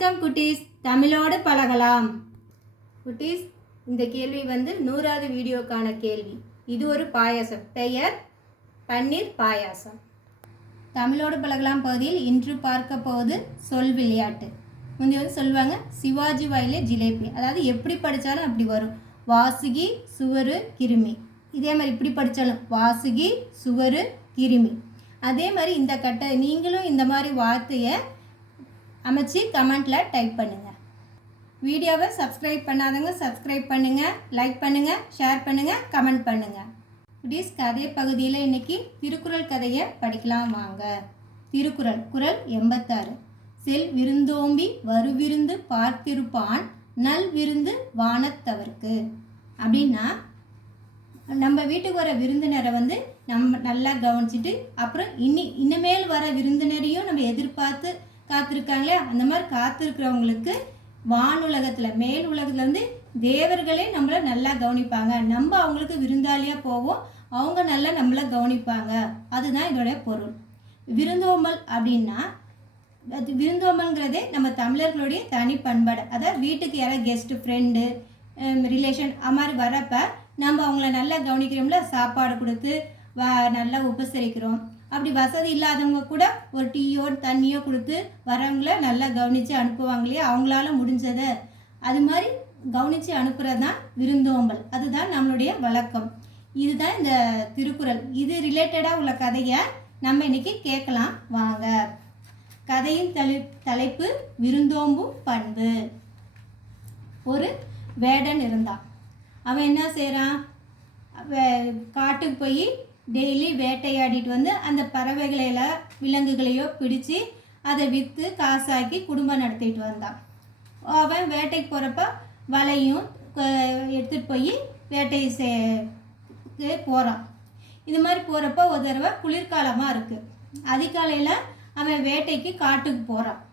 வணக்கம் குட்டீஸ், தமிழோடு பழகலாம். குட்டீஸ், இந்த கேள்வி வந்து 100வது வீடியோக்கான கேள்வி. இது ஒரு பாயாசம், பெயர் பன்னீர் பாயாசம். தமிழோடு பழகலாம் பகுதியில் இன்று பார்க்க போவது சொல் விளையாட்டு. முந்தி வந்து சொல்லுவாங்க சிவாஜி வாயிலே ஜிலேபி, அதாவது எப்படி படித்தாலும் அப்படி வரும். வாசுகி சுவரு கிருமி, இதே மாதிரி இப்படி படித்தாலும் வாசுகி சுவரு கிருமி. அதே மாதிரி இந்த நீங்களும் இந்த மாதிரி வார்த்தையை அமைச்சு கமெண்ட்டில் டைப் பண்ணுங்கள். வீடியோவை சப்ஸ்கிரைப் பண்ணாதவங்க சப்ஸ்கிரைப் பண்ணுங்கள், லைக் பண்ணுங்கள், ஷேர் பண்ணுங்கள், கமெண்ட் பண்ணுங்கள். குட்டீஸ், கதை பகுதியில் இன்றைக்கி திருக்குறள் கதையை படிக்கலாம் வாங்க. திருக்குறள் குறள் 86. செல் விருந்தோம்பி வருவிருந்து பார்த்திருப்பான் நல் விருந்து வானத்தவர்க்கு. அப்படின்னா நம்ம வீட்டுக்கு வர விருந்தினரை வந்து நம்ம நல்லா கவனிச்சுட்டு அப்புறம் இனிமேல் வர விருந்தினரையும் நம்ம எதிர்பார்த்து காத்திருக்காங்களே, அந்த மாதிரி காத்திருக்கிறவங்களுக்கு வானுலகத்தில் மேல் உலகத்தில் வந்து தேவர்களே நம்மளை நல்லா கவனிப்பாங்க. நம்ம அவங்களுக்கு விருந்தாளியாக போவோம், அவங்க நல்லா நம்மளை கவனிப்பாங்க. அதுதான் இதோடைய பொருள். விருந்தோம்பல் அப்படின்னா விருந்தோம்பல்ங்கிறதே நம்ம தமிழர்களுடைய தனி பண்பாடு. அதாவது வீட்டுக்கு யாராவது கெஸ்ட்டு, ஃப்ரெண்டு, ரிலேஷன் அது மாதிரி வரப்போ நம்ம அவங்கள நல்லா கவனிக்கிறோம்ல, சாப்பாடு கொடுத்து நல்லா உபசரிக்கிறோம். அப்படி வசதி இல்லாதவங்க கூட ஒரு டீயோ தண்ணியோ கொடுத்து வரவங்கள நல்லா கவனித்து அனுப்புவாங்க இல்லையா, அவங்களால முடிஞ்சதை அது மாதிரி கவனித்து அனுப்புகிறது தான் விருந்தோம்பல். அதுதான் நம்மளுடைய வழக்கம். இதுதான் இந்த திருக்குறள். இது ரிலேட்டடாக உள்ள கதையை நம்ம இன்றைக்கி கேட்கலாம் வாங்க. கதையின் தலைப்பு விருந்தோம்பும் பண்பு. ஒரு வேடன் இருந்தான். அவன் என்ன செய்கிறான், காட்டுக்கு போய் டெய்லி வேட்டையாடிட்டு வந்து அந்த பறவைகளையோ விலங்குகளையோ பிடிச்சி அதை விற்று காசாக்கி குடும்பம் நடத்திட்டு வந்தான். அவன் வேட்டைக்கு போகிறப்ப வலையும் எடுத்துகிட்டு போய் வேட்டை போகிறான். இது மாதிரி போகிறப்ப ஒரு தடவை குளிர்காலமாக இருக்குது. அதிகாலையில் அவன் வேட்டைக்கு காட்டுக்கு போகிறான்.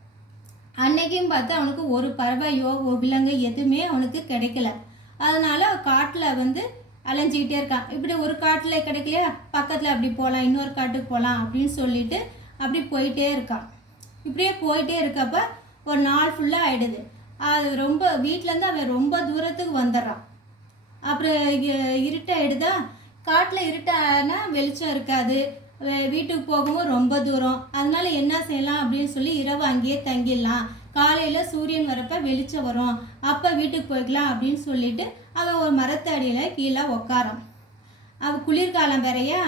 அன்னைக்கும் பார்த்து அவனுக்கு ஒரு பறவையோ ஒரு விலங்கு எதுவுமே அவனுக்கு கிடைக்கல. அதனால் காட்டில் வந்து அலைஞ்சிக்கிட்டே இருக்கான். இப்படி ஒரு காட்டில் கிடைக்கலையா, பக்கத்தில் அப்படி போகலாம், இன்னொரு காட்டுக்கு போகலாம் அப்படின்னு சொல்லிட்டு அப்படி போயிட்டே இருக்கான். இப்படியே போயிட்டே இருக்கப்ப ஒரு நாள் ஃபுல்லாக ஆகிடுது. அது ரொம்ப வீட்டிலேருந்து அவன் ரொம்ப தூரத்துக்கு வந்துடுறான். அப்புறம் இருட்டாயிடுதா, காட்டில் இருட்டானா வெளிச்சம் இருக்காது, வீட்டுக்கு போகவும் ரொம்ப தூரம். அதனால என்ன செய்யலாம் அப்படின்னு சொல்லி இரவு அங்கேயே தங்கிடலாம், காலையில் சூரியன் வரப்போ வெளிச்சம் வரும், அப்போ வீட்டுக்கு போய்க்கலாம் அப்படின்னு சொல்லிட்டு அவன் ஒரு மரத்தடியில் கீழே உக்காரான். அவன் குளிர்காலம் வேறையா,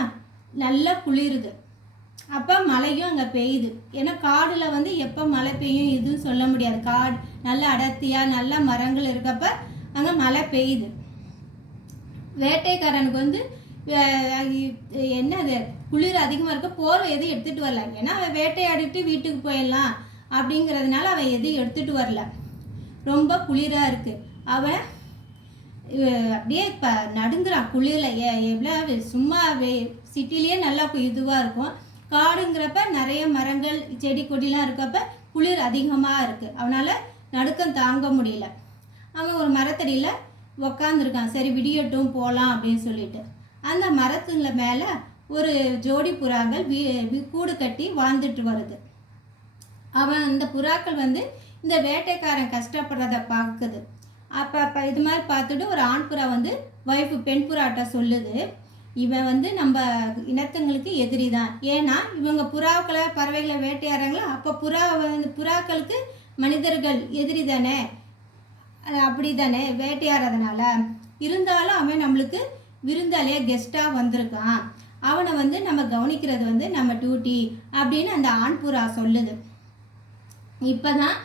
நல்லா குளிருது. அப்போ மழையும் அங்கே பெய்யுது. ஏன்னா காடில் வந்து எப்போ மழை பெய்யும் இதுன்னு சொல்ல முடியாது. காடு நல்லா அடர்த்தியாக நல்ல மரங்கள் இருக்கப்ப அங்கே மழை பெய்யுது. வேட்டைக்காரனுக்கு வந்து என்னது குளிர் அதிகமாக இருக்க போர்வை எதுவும் எடுத்துகிட்டு வரல. ஏன்னா அவன் வேட்டையாடிட்டு வீட்டுக்கு போயிடலாம் அப்படிங்கிறதுனால அவன் எதுவும் எடுத்துகிட்டு வரல. ரொம்ப குளிராக இருக்குது. அவன் அப்படியே இப்போ நடுங்குறான் குளிரில். எவ்வளோ சும்மா சிட்டிலேயே நல்லா இதுவாக இருக்கும், காடுங்கிறப்ப நிறைய மரங்கள் செடி கொடிலாம் இருக்கப்ப குளிர் அதிகமாக இருக்குது. அவனால் நடுக்கம் தாங்க முடியல. அவன் ஒரு மரத்தடியில் உக்காந்துருக்கான். சரி விடியட்டும் போகலாம் அப்படின்னு சொல்லிட்டு அந்த மரத்துல மேலே ஒரு ஜோடி புறாக்கள் கூடு கட்டி வாழ்ந்துட்டு வருது. அவன் அந்த புறாக்கள் வந்து இந்த வேட்டைக்காரன் கஷ்டப்படுறத பார்க்குது. அப்போ இது மாதிரி பார்த்துட்டு ஒரு ஆண் புறா வந்து ஒய்ஃபு பெண் புறாட்ட சொல்லுது, இவன் வந்து நம்ம இனத்துங்களுக்கு எதிரி தான். ஏன்னா இவங்க புறாக்களை பறவைகளை வேட்டையாடுறாங்களோ, அப்போ புறாக்களுக்கு மனிதர்கள் எதிரி தானே, அப்படி தானே வேட்டையாடுறதுனால. இருந்தாலும் அவன் நம்மளுக்கு விருந்தாளியாக கெஸ்ட்டாக வந்திருக்கான், அவனை வந்து நம்ம கவனிக்கிறது வந்து நம்ம டியூட்டி அப்படின்னு அந்த ஆண் புறா சொல்லுது. இப்போ தான்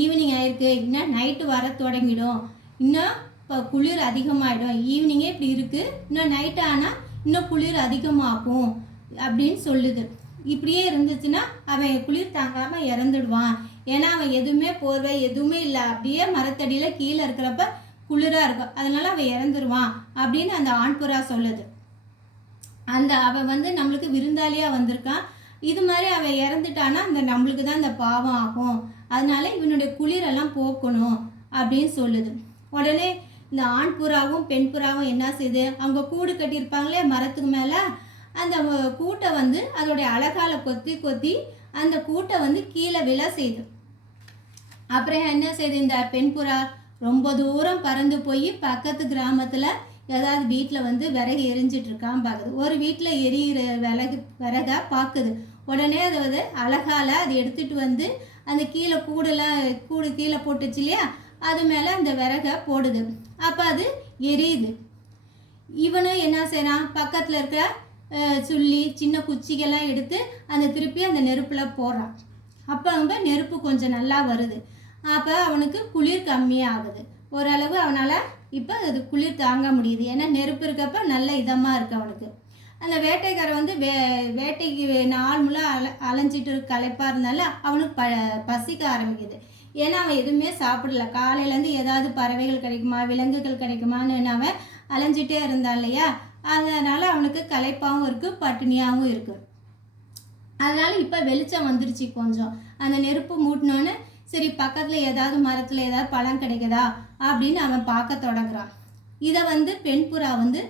ஈவினிங் ஆயிருக்கு, இன்னும் நைட்டு வர தொடங்கிடும், இன்னும் இப்போ குளிர் அதிகமாகிடும், ஈவினிங்கே இப்படி இருக்குது, இன்னும் நைட்டு ஆனால் இன்னும் குளிர் அதிகமாகும் அப்படின்னு சொல்லுது. இப்படியே இருந்துச்சுன்னா அவன் குளிர் தாங்காமல் இறந்துடுவான். ஏன்னா அவன் எதுவுமே போர்வை எதுவுமே இல்லை, அப்படியே மரத்தடியில் கீழே இருக்கிறப்ப குளிராக இருக்கும், அதனால் அவன் இறந்துடுவான் அப்படின்னு அந்த ஆண் புறா சொல்லுது. அவன் வந்து நம்மளுக்கு விருந்தாளியாக வந்திருக்கான், இது மாதிரி அவன் இறந்துட்டானா நம்மளுக்கு தான் இந்த பாவம் ஆகும், அதனால இவனுடைய குளிரெல்லாம் போக்கணும் அப்படின்னு சொல்லுது. உடனே இந்த ஆண் புறாவும் பெண் புறாவும் என்ன செய்யுது, அவங்க கூடு கட்டியிருப்பாங்களே மரத்துக்கு மேலே, அந்த கூட்டை வந்து அதோடைய அழகால கொத்தி கொத்தி அந்த கூட்டை வந்து கீழே விழ செய்யுது. அப்புறம் என்ன செய்யுது, இந்த பெண் புறா ரொம்ப தூரம் பறந்து போய் பக்கத்து கிராமத்தில் ஏதாவது வீட்டில் வந்து விறகு எரிஞ்சிட்டு இருக்கான்னு பார்க்குது. ஒரு வீட்டில் எரியிற விறகா பார்க்குது. உடனே அதை வந்து அழகால அதை எடுத்துகிட்டு வந்து அந்த கூடு கீழே போட்டுச்சு இல்லையா, அது மேலே அந்த விறகை போடுது. அப்போ அது எரியுது. இவனும் என்ன செய்யறான், பக்கத்தில் இருக்கிற சுள்ளி சின்ன குச்சிகள்லாம் எடுத்து திருப்பி அந்த நெருப்பில் போடுறான். அப்போ அவங்க நெருப்பு கொஞ்சம் நல்லா வருது. அப்போ அவனுக்கு குளிர் கம்மியாகுது. ஓரளவு அவனால் இப்போ அது குளிர் தாங்க முடியுது. ஏன்னா நெருப்பு இருக்கப்ப நல்ல இதமாக இருக்குது அவனுக்கு. அந்த வேட்டைக்காரன் வந்து வேட்டைக்கு நாள் முழு அலைஞ்சிட்டு களைப்பாக இருந்தால அவனுக்கு பசிக்க ஆரம்பிக்குது. ஏன்னா அவன் எதுவுமே சாப்பிடல. காலையிலேருந்து ஏதாவது பறவைகள் கிடைக்குமா விலங்குகள் கிடைக்குமான்னு அவன் அலைஞ்சிட்டே இருந்தான் இல்லையா, அதனால் அவனுக்கு களைப்பாகவும் இருக்குது பட்டினியாகவும் இருக்குது. அதனால் இப்போ வெளிச்சம் வந்துருச்சு கொஞ்சம். அந்த நெருப்பு மூட்டினோன்னு சரி பக்கத்தில் ஏதாவது மரத்தில் ஏதாவது பழம் கிடைக்குதா அப்படின்னு அவன் பார்க்க தொடங்குறான். இதை வந்து பெண் புறா வந்து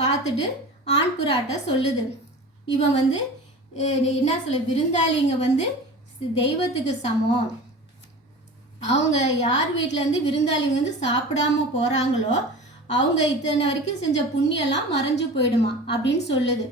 பார்த்துட்டு ஆண் புறாட்ட சொல்லுது. இவன் வந்து என்ன சொல்ல, விருந்தாளிங்க வந்து தெய்வத்துக்கு சமம். அவங்க யார் வீட்டிலேருந்து விருந்தாளிங்க வந்து சாப்பிடாம போகிறாங்களோ அவங்க இத்தனை வரைக்கும் செஞ்ச புண்ணியெல்லாம் மறைஞ்சு போயிடுமா அப்படின்னு சொல்லுது.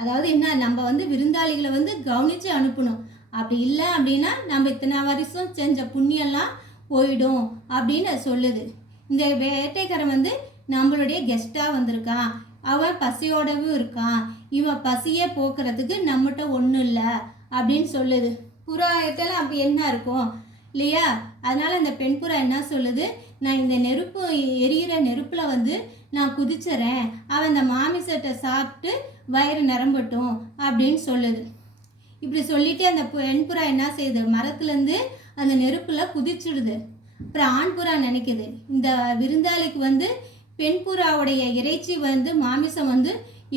அதாவது என்ன, நம்ம வந்து விருந்தாளிகளை வந்து கவனித்து அனுப்பணும். அப்படி இல்லை அப்படின்னா நம்ம இத்தனை வருஷம் செஞ்ச புண்ணியெல்லாம் போயிடும் அப்படின்னு சொல்லுது. இந்த வேட்டைக்காரன் வந்து நம்மளுடைய கெஸ்ட்டாக வந்திருக்கான், அவன் பசியோடவும் இருக்கான், இவன் பசியே போக்குறதுக்கு நம்மகிட்ட ஒன்றும் இல்லை அப்படின்னு சொல்லுது. புறாயத்தில் அப்படி என்ன இருக்கும் இல்லையா. அதனால் இந்த பெண் புறா என்ன சொல்லுது, நான் இந்த நெருப்பு எரியிற நெருப்பில் வந்து நான் குதிச்சுறேன், அவன் இந்த மாமிசத்தை சாப்பிட்டு வயிறு நிரம்பட்டும் அப்படின்னு சொல்லுது. இப்படி சொல்லிட்டு அந்த பெண் புறா என்ன செய்யுது, மரத்துலேருந்து அந்த நெருப்பில் குதிச்சுடுது. அப்புறம் ஆண் புறா நினைக்குது, இந்த விருந்தாளிக்கு வந்து பெண் புறாவுடைய இறைச்சி வந்து மாமிசம் வந்து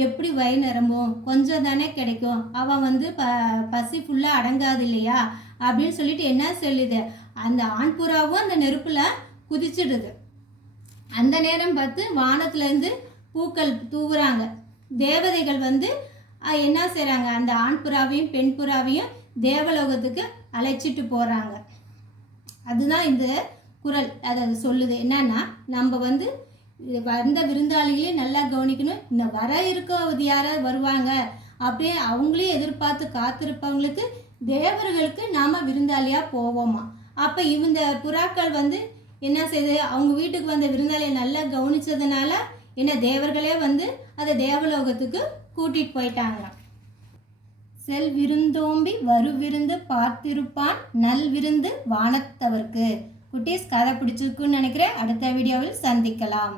எப்படி வயிறு நிரம்பும், கொஞ்சம் தானே கிடைக்கும், அவன் வந்து பசி ஃபுல்லாக அடங்காது இல்லையா அப்படின்னு சொல்லிட்டு என்ன சொல்லுது, அந்த ஆண் புறாவும் அந்த நெருப்பில் குதிச்சிடுது. அந்த நேரம் பார்த்து வானத்துலேருந்து பூக்கள் தூவுறாங்க. தேவதைகள் வந்து என்ன செய்கிறாங்க, அந்த ஆண் புறாவையும் பெண் புறாவையும் தேவலோகத்துக்கு அழைச்சிட்டு போகிறாங்க. அதுதான் இந்த குறள் அதை சொல்லுது. என்னன்னா, நம்ம வந்து வந்த விருந்தாளிகளையும் நல்லா கவனிக்கணும். இந்த வர இருக்க யாராவது வருவாங்க அப்படியே அவங்களையும் எதிர்பார்த்து காத்திருப்பவங்களுக்கு தேவர்களுக்கு நாம் விருந்தாளியாக போவோமா. அப்போ இந்த புறாக்கள் வந்து என்ன செய்யுது, அவங்க வீட்டுக்கு வந்த விருந்தாளியை நல்லா கவனிச்சதுனால என்ன தேவர்களே வந்து அதை தேவலோகத்துக்கு கூட்டிகிட்டு போயிட்டாங்க. செல் விருந்தோம்பி வரு விருந்து பார்த்திருப்பான் நல் விருந்து வானத்தவர்க்கு. குட்டீஸ், கதை பிடிச்சிருக்குன்னு நினைக்கிறேன். அடுத்த வீடியோவில் சந்திக்கலாம்.